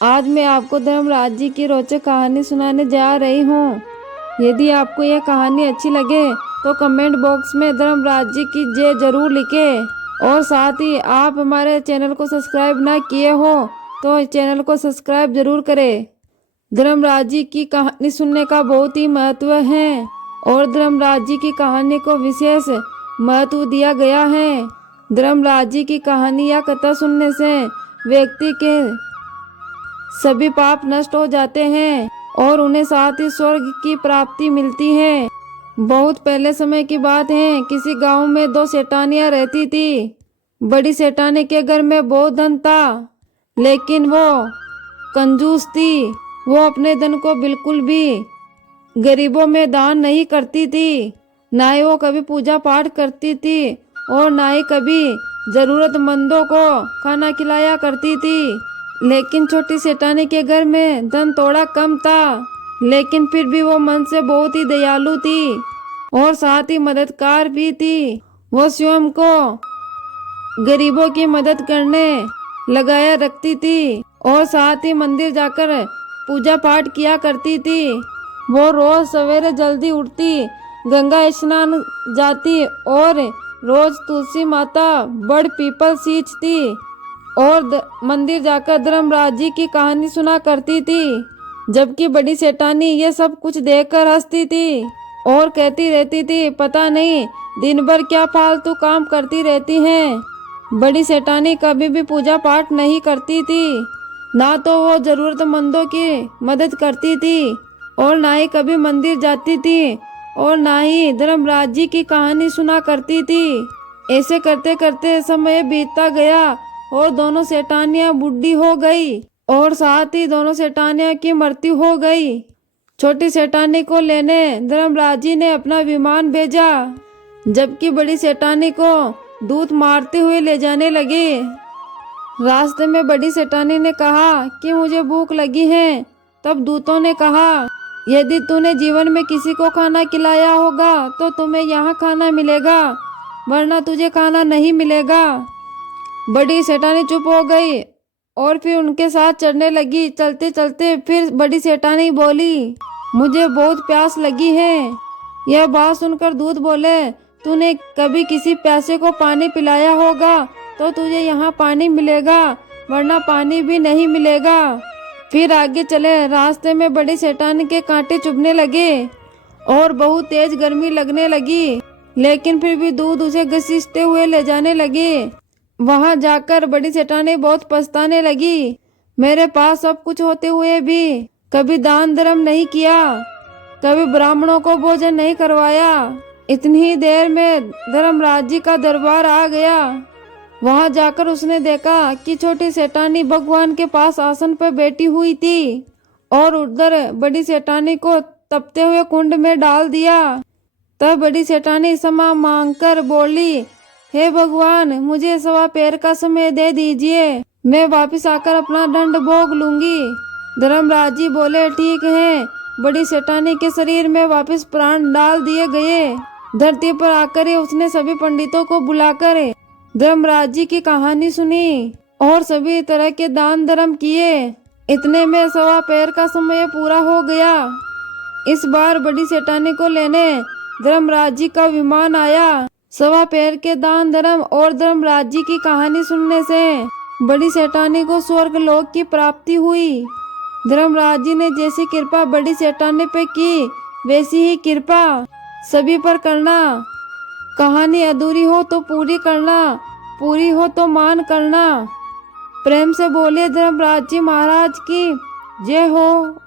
आज मैं आपको धर्मराज जी की रोचक कहानी सुनाने जा रही हूँ। यदि आपको यह कहानी अच्छी लगे तो कमेंट बॉक्स में धर्मराज जी की जय जरूर लिखें और साथ ही आप हमारे चैनल को सब्सक्राइब ना किए हो तो चैनल को सब्सक्राइब जरूर करें। धर्मराज जी की कहानी सुनने का बहुत ही महत्व है और धर्मराज जी की कहानी को विशेष महत्व दिया गया है। धर्मराज जी की कहानी या कथा सुनने से व्यक्ति के सभी पाप नष्ट हो जाते हैं और उन्हें साथ ही स्वर्ग की प्राप्ति मिलती है। बहुत पहले समय की बात है, किसी गांव में दो सेठानियां रहती थी। बड़ी सेठानी के घर में बहुत धन था, लेकिन वो कंजूस थी। वो अपने धन को बिल्कुल भी गरीबों में दान नहीं करती थी। ना ही वो कभी पूजा पाठ करती थी और ना ही कभी जरूरतमंदों को खाना खिलाया करती थी। लेकिन छोटी सेठानी के घर में धन थोड़ा कम था, लेकिन फिर भी वो मन से बहुत ही दयालु थी और साथ ही मददगार भी थी। वो स्वयं को गरीबों की मदद करने लगाया रखती थी और साथ ही मंदिर जाकर पूजा पाठ किया करती थी। वो रोज सवेरे जल्दी उठती, गंगा स्नान जाती और रोज तुलसी माता बड़ पीपल सींचती और मंदिर जाकर धर्मराज जी की कहानी सुना करती थी। जबकि बड़ी सेठानी ये सब कुछ देखकर हंसती थी और कहती रहती थी, पता नहीं दिन भर क्या फालतू काम करती रहती हैं। बड़ी सेठानी कभी भी पूजा पाठ नहीं करती थी, ना तो वो जरूरतमंदों की मदद करती थी और ना ही कभी मंदिर जाती थी और ना ही धर्मराज जी की कहानी सुना करती थी। ऐसे करते करते समय बीतता गया और दोनों सेठानियां बूढ़ी हो गई और साथ ही दोनों सेठानियों की मृत्यु हो गई। छोटी सेठानी को लेने धर्मराज जी ने अपना विमान भेजा, जबकि बड़ी सेठानी को दूत मारते हुए ले जाने लगे। रास्ते में बड़ी सेठानी ने कहा कि मुझे भूख लगी है। तब दूतों ने कहा, यदि तूने जीवन में किसी को खाना खिलाया होगा तो तुम्हें यहाँ खाना मिलेगा, वरना तुझे खाना नहीं मिलेगा। बड़ी सेठानी चुप हो गई और फिर उनके साथ चढ़ने लगी। चलते चलते फिर बड़ी सेठानी बोली, मुझे बहुत प्यास लगी है। यह बात सुनकर दूत बोले, तूने कभी किसी प्यासे को पानी पिलाया होगा तो तुझे यहाँ पानी मिलेगा, वरना पानी भी नहीं मिलेगा। फिर आगे चले। रास्ते में बड़ी सेठानी के कांटे चुभने लगे और बहुत तेज गर्मी लगने लगी, लेकिन फिर भी दूध उसे घसीटते हुए ले जाने लगे। वहां जाकर बड़ी सेठानी बहुत पछताने लगी, मेरे पास सब कुछ होते हुए भी कभी दान धर्म नहीं किया, कभी ब्राह्मणों को भोजन नहीं करवाया। इतनी ही देर में धर्मराज जी का दरबार आ गया। वहां जाकर उसने देखा कि छोटी सेठानी भगवान के पास आसन पर बैठी हुई थी और उधर बड़ी सेठानी को तपते हुए कुंड में डाल दिया। तब बड़ी सेठानी क्षमा मांगकर बोली, हे भगवान, मुझे 1.25 पैर का समय दे दीजिए, मैं वापस आकर अपना दंड भोग लूंगी। धर्मराज जी बोले, ठीक है। बड़ी सेठानी के शरीर में वापस प्राण डाल दिए गए। धरती पर आकर ही उसने सभी पंडितों को बुलाकर धर्मराज जी की कहानी सुनी और सभी तरह के दान धर्म किए। इतने में 1.25 पैर का समय पूरा हो गया। इस बार बड़ी सेठानी को लेने धर्मराज जी का विमान आया। 1.25 पैर के दान धर्म और धर्मराज जी की कहानी सुनने से बड़ी सेठानी को स्वर्ग लोक की प्राप्ति हुई। धर्मराज जी ने जैसी कृपा बड़ी सेठानी पे की, वैसी ही कृपा सभी पर करना। कहानी अधूरी हो तो पूरी करना, पूरी हो तो मान करना। प्रेम से बोलिए धर्मराज जी महाराज की जय हो।